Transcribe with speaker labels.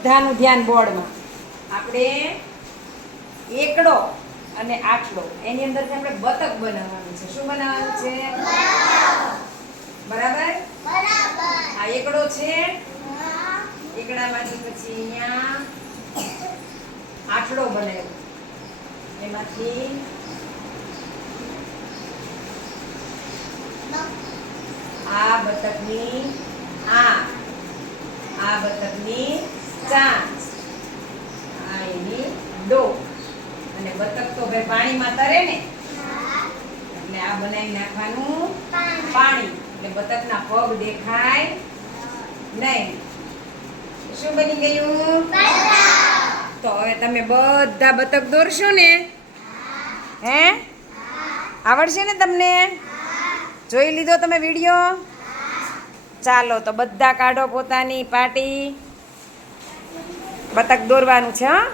Speaker 1: બધાનું ધ્યાન બોર્ડમાં. આપણે એકડો અને આટલો. એની અંદરથી આપણે બતક બનાવવાનું છે. શું બનાવવાનું છે? બરાબર? આ એકડો છે. એકડામાંથી પછી અહીંયા આટલો બનાવ્યો. એમાંથી આ બતકની આ. ચાંચ આ એની ડોક અને બતક તો ભાઈ પાણીમાં તરે ને. એટલે આ બનાવી નાખવાનું પાણી. એટલે બતકના પગ દેખાય નહીં. શું બની ગયું? તો હવે તમે બધા બતક દોરશો ને. હે? આવડશે ને તમને? જોઈ લીધો તમે વીડિયો? ચાલો તો બધા કાઢો પોતાની પાટી. બતક દોરવાનું છે હા?